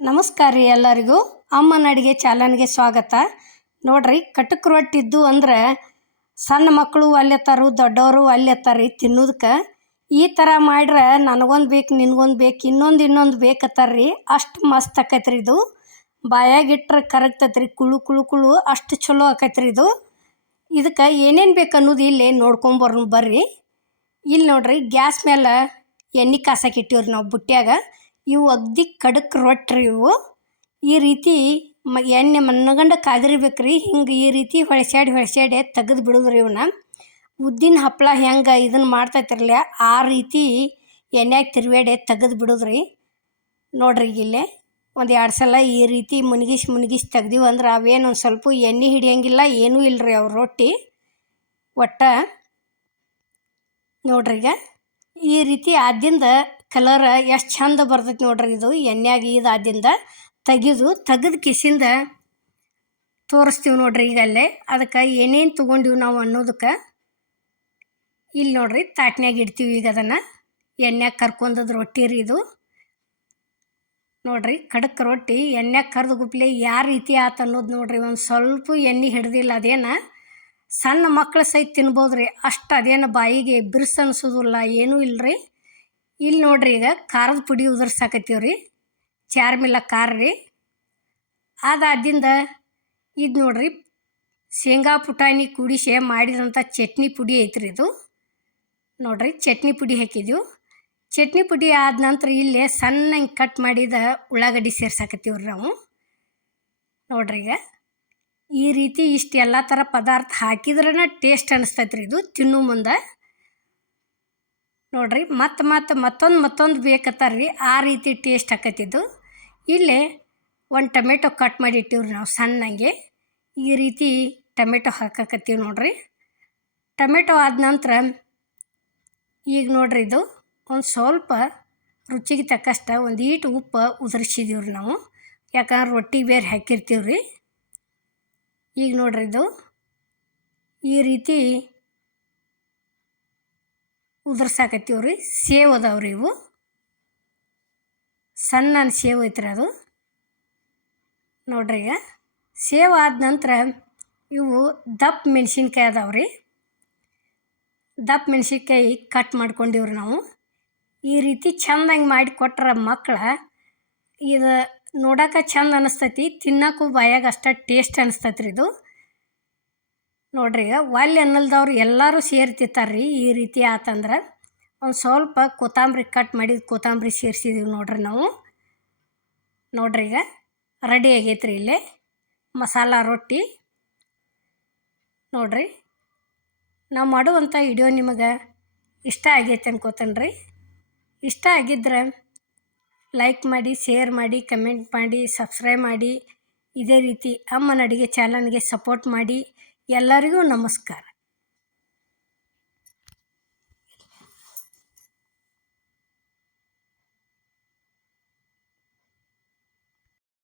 ನಮಸ್ಕಾರ ರೀ ಎಲ್ಲರಿಗೂ. ಅಮ್ಮನ ಅಡುಗೆ ಚಾಲನ್ಗೆ ಸ್ವಾಗತ. ನೋಡ್ರಿ ಕಟಕ್ ರೊಟ್ಟಿದ್ದು ಅಂದ್ರೆ ಸಣ್ಣ ಮಕ್ಕಳು ಅಲ್ಲೆತ್ತಾರು ದೊಡ್ಡವರು ಅಲ್ಲೆತ್ತಾರಿ ತಿನ್ನೋದಕ್ಕೆ. ಈ ಥರ ಮಾಡ್ರೆ ನನಗೊಂದು ಬೇಕು, ನಿನಗೊಂದು ಬೇಕು, ಇನ್ನೊಂದು ಇನ್ನೊಂದು ಬೇಕತ್ತಾರ್ರಿ. ಅಷ್ಟು ಮಸ್ತ್ ಆಕೈತ್ರಿ ಇದು. ಬಾಯಾಗಿಟ್ರೆ ಕರಗ್ತೈತ್ರಿ, ಕುಳು ಕುಳು ಕುಳು, ಅಷ್ಟು ಚಲೋ ಆಕೈತ್ರಿ ಇದು. ಇದಕ್ಕೆ ಏನೇನು ಬೇಕು ಅನ್ನೋದು ಇಲ್ಲಿ ನೋಡ್ಕೊಂಬರ್ನು ಬರ್ರಿ. ಇಲ್ಲಿ ನೋಡ್ರಿ, ಗ್ಯಾಸ್ ಮೇಲೆ ಎಣ್ಣೆ ಕಾಸಕ್ಕೆ ಇಟ್ಟಿವ್ರಿ ನಾವು ಬುಟ್ಟ್ಯಾಗ. ಇವು ಅಗ್ದಿ ಖಡಕ್ ರೊಟ್ಟಿ ರೀ ಇವು. ಈ ರೀತಿ ಮ ಎಣ್ಣೆ ಮನ್ನಗಂಡ ಕಾದಿರ್ಬೇಕು ರೀ ಹಿಂಗೆ ಈ ರೀತಿ ಹೊಳ್ಸ್ಯಾಡಿ ಹೊಳ್ಸ್ಯಾಡಿ ತೆಗೆದು ಬಿಡುದ್ರಿ ಇವನ್ನ ಉದ್ದಿನ ಹಪ್ಪಳ ಹೆಂಗೆ ಇದನ್ನು ಮಾಡ್ತೈತಿರಲ್ಲ ಆ ರೀತಿ ಎಣ್ಯಾಗ ತಿರುವೇಡೆ ತೆಗೆದು ಬಿಡೋದ್ರಿ. ನೋಡ್ರಿ ಇಲ್ಲೇ ಒಂದು ಎರಡು ಸಲ ಈ ರೀತಿ ಮುನಿಗಿಸಿ ಮುನಿಗಿಸಿ ತೆಗ್ದೀವಿ ಅಂದ್ರೆ ಅವೇನು ಒಂದು ಸ್ವಲ್ಪ ಎಣ್ಣೆ ಹಿಡಿಯಂಗಿಲ್ಲ, ಏನೂ ಇಲ್ಲರಿ ಅವ್ರ ರೊಟ್ಟಿ. ಒಟ್ಟು ನೋಡ್ರಿ ಈಗ ಈ ರೀತಿ ಆದಿಂದ ಕಲರ್ ಎಷ್ಟು ಚಂದ ಬರ್ತೈತಿ ನೋಡ್ರಿ ಇದು. ಎಣ್ಣೆಯಾಗ ಇದು ಆದಿಂದ ತೆಗೆದು ತೆಗೆದು ಕಿಸಿಂದ ತೋರಿಸ್ತೀವಿ ನೋಡ್ರಿ ಈಗ ಅಲ್ಲೇ ಅದಕ್ಕೆ ಏನೇನು ತೊಗೊಂಡಿವಿ ನಾವು ಅನ್ನೋದಕ್ಕೆ ಇಲ್ಲಿ ನೋಡ್ರಿ ತಾಟ್ನ್ಯಾಗ ಇಡ್ತೀವಿ ಈಗ ಅದನ್ನು. ಎಣ್ಣೆಗೆ ಕರ್ಕೊಂಡದ್ದು ರೊಟ್ಟಿ ರೀ ಇದು. ನೋಡ್ರಿ ಖಡಕ್ ರೊಟ್ಟಿ ಎಣ್ಣೆಗೆ ಕರೆದು ಗುಪ್ಲೆ ಯಾವ ರೀತಿ ಆತು ಅನ್ನೋದು ನೋಡ್ರಿ ಒಂದು ಸ್ವಲ್ಪ ಎಣ್ಣೆ ಹಿಡ್ದಿಲ್ಲ ಅದೇನು. ಸಣ್ಣ ಮಕ್ಳು ಸಹಿತ ತಿನ್ಬೋದು ರೀ ಅಷ್ಟು ಅದೇನು ಬಾಯಿಗೆ ಬಿರ್ಸು ಅನ್ಸೋದಿಲ್ಲ, ಏನೂ ಇಲ್ಲರಿ ಇಲ್ಲಿ ನೋಡ್ರಿ ಈಗ ಖಾರದ ಪುಡಿ ಉದುರ್ಸಾಕತ್ತೀವಿ ರೀ ಚಾರ್ಮಿಲ್ಲ ಖಾರ ರೀ. ಅದಾದಿಂದ ಇದು ನೋಡ್ರಿ ಶೇಂಗಾ ಪುಟಾಣಿ ಕೂಡಿಸಿ ಮಾಡಿದಂಥ ಚಟ್ನಿ ಪುಡಿ ಐತ್ರಿ ಇದು. ನೋಡ್ರಿ ಚಟ್ನಿ ಪುಡಿ ಹಾಕಿದ್ದೀವಿ ಚಟ್ನಿ ಪುಡಿ ಆದ ನಂತರ ಇಲ್ಲೇ ಸಣ್ಣ ಕಟ್ ಮಾಡಿದ ಉಳ್ಳಾಗಡ್ಡಿ ಸೇರ್ಸಾಕತ್ತೀವ್ರಿ ನಾವು. ನೋಡ್ರಿ ಈಗ ಈ ರೀತಿ ಇಷ್ಟು ಎಲ್ಲ ಥರ ಪದಾರ್ಥ ಹಾಕಿದ್ರೇ ಟೇಸ್ಟ್ ಅನಿಸ್ತೈತೆ ರೀ ಇದು ತಿನ್ನು ಮುಂದೆ. ನೋಡ್ರಿ ಮತ್ತೆ ಮತ್ತೆ ಮತ್ತೊಂದು ಮತ್ತೊಂದು ಬೇಕತ್ತಾರ ರೀ ಆ ರೀತಿ ಟೇಸ್ಟ್ ಹಾಕತ್ತಿದ್ದು ಇಲ್ಲೇ ಒಂದು ಟೊಮೆಟೊ ಕಟ್ ಮಾಡಿ ಇಟ್ಟಿವ್ರಿ ನಾವು ಸಣ್ಣಂಗೆ. ಈ ರೀತಿ ಟೊಮೆಟೊ ಹಾಕಕತ್ತೀವಿ ನೋಡ್ರಿ. ಟೊಮೆಟೊ ಆದ ನಂತರ ಈಗ ನೋಡ್ರಿ ಇದು ಒಂದು ಸ್ವಲ್ಪ ರುಚಿಗೆ ತಕ್ಕಷ್ಟ ಒಂದು ಈಟು ಉಪ್ಪು ಉದುರಿಸಿದೀವಿ ನಾವು. ಯಾಕಂದ್ರೆ ರೊಟ್ಟಿ ಬೇರೆ ಹಾಕಿರ್ತೀವಿ ರೀ ಈಗ ನೋಡ್ರಿ ಇದು. ಈ ರೀತಿ ಉದುರ್ಸಾಕತ್ತೀವಿ ರೀ ಸೇವ್ ರೀ ಇವು. ಸಣ್ಣ ಸೇವ್ ಐತ್ರಿ ಅದು. ನೋಡ್ರಿ ಈಗ. ಸೇವ್ ಆದ ನಂತರ ಇವು ದಪ್ಪ ಮೆಣಸಿನ್ಕಾಯಿ ರೀ ದಪ್ಪ ಮೆಣಸಿನ್ಕಾಯಿ ಕಟ್ ಮಾಡ್ಕೊಂಡಿವ್ರಿ ನಾವು. ಈ ರೀತಿ ಚಂದಂಗೆ ಮಾಡಿ ಕೊಟ್ರೆ ಮಕ್ಕಳ ಇದು ನೋಡೋಕೆ ಚಂದ ಅನಿಸ್ತೈತಿ, ತಿನ್ನೋಕ್ಕೂ ಬಾಯಾಗ ಅಷ್ಟ ಟೇಸ್ಟ್ ಅನಿಸ್ತೈತಿ ಇದು. ನೋಡ್ರಿ ಈಗ ಒಲೆ ಅನ್ನಲ್ದವ್ರು ಎಲ್ಲರೂ ಸೇರಿ ತಿಂತಾರ್ರಿ ಈ ರೀತಿ ಆತಂದ್ರೆ. ಒಂದು ಸ್ವಲ್ಪ ಕೊತ್ತಂಬ್ರಿ ಕಟ್ ಮಾಡಿದ ಕೊತ್ತಂಬ್ರಿ ಸೇರಿಸಿದೀವಿ ನೋಡ್ರಿ ನಾವು. ನೋಡ್ರಿ ಈಗ ರೆಡಿ ಆಗೈತ್ರಿ ಇಲ್ಲಿ. ಮಸಾಲ ರೊಟ್ಟಿ. ನೋಡ್ರಿ, ನಾವು ಮಾಡುವಂಥ ವಿಡಿಯೋ ನಿಮಗೆ ಇಷ್ಟ ಆಗೈತೆ ಅನ್ಕೋತೇನೆ ರೀ ಇಷ್ಟ ಆಗಿದ್ರೆ ಲೈಕ್ ಮಾಡಿ ಶೇರ್ ಮಾಡಿ ಕಮೆಂಟ್ ಮಾಡಿ ಸಬ್ಸ್ಕ್ರೈಬ್ ಮಾಡಿ. ಇದೇ ರೀತಿ ಅಮ್ಮನ ಅಡುಗೆ ಚಾನಲ್ಗೆ ಸಪೋರ್ಟ್ ಮಾಡಿ. ಎಲ್ಲರಿಗೂ ನಮಸ್ಕಾರ.